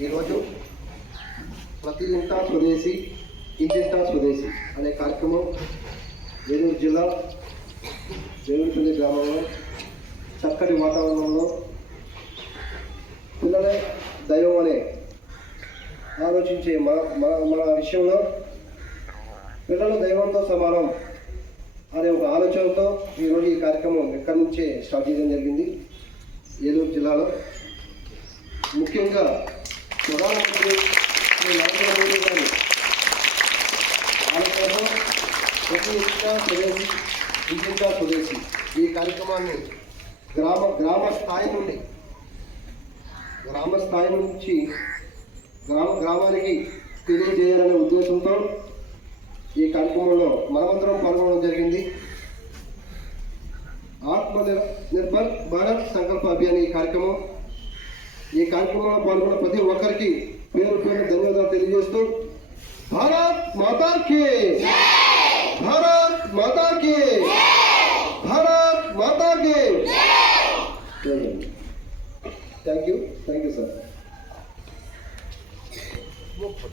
ఈరోజు ప్రతి ఇంటా స్వదేశీ ఇంటింటా స్వదేశీ అనే కార్యక్రమం ఏలూరు జిల్లా వేలూరుపల్లి గ్రామంలో చక్కటి వాతావరణంలో పిల్లలే దైవం అనే ఆలోచించే మన మన విషయంలో పిల్లలు దైవంతో సమానం అనే ఒక ఆలోచనతో ఈరోజు ఈ కార్యక్రమం ఎక్కడి నుంచే స్టార్ట్ చేయడం జరిగింది? ఏలూరు జిల్లాలో. ముఖ్యంగా ప్రధానమంత్రి శ్రీ నరేంద్ర మోదీ ఆలోచనలో ప్రతి స్వదేశీ స్వదేశీ ఈ కార్యక్రమాన్ని గ్రామ గ్రామ స్థాయి నుండి గ్రామ స్థాయి నుంచి గ్రామ గ్రామానికి తెలియజేయాలనే ఉద్దేశంతో ఈ కార్యక్రమంలో మనమందరం పాల్గొనడం జరిగింది ఆత్మ నిర్భర్ భారత్ సంకల్ప అభియాన్ ఈ కార్యక్రమం ఈ కార్యక్రమంలో పాల్గొన్న ప్రతి ఒక్కరికి పేరు పేరు ధన్యవాదాలు తెలియజేస్తూ భారత్ మాతా కి భారత్ మాతా కి భారత్ మాతా కి thank you thank you sir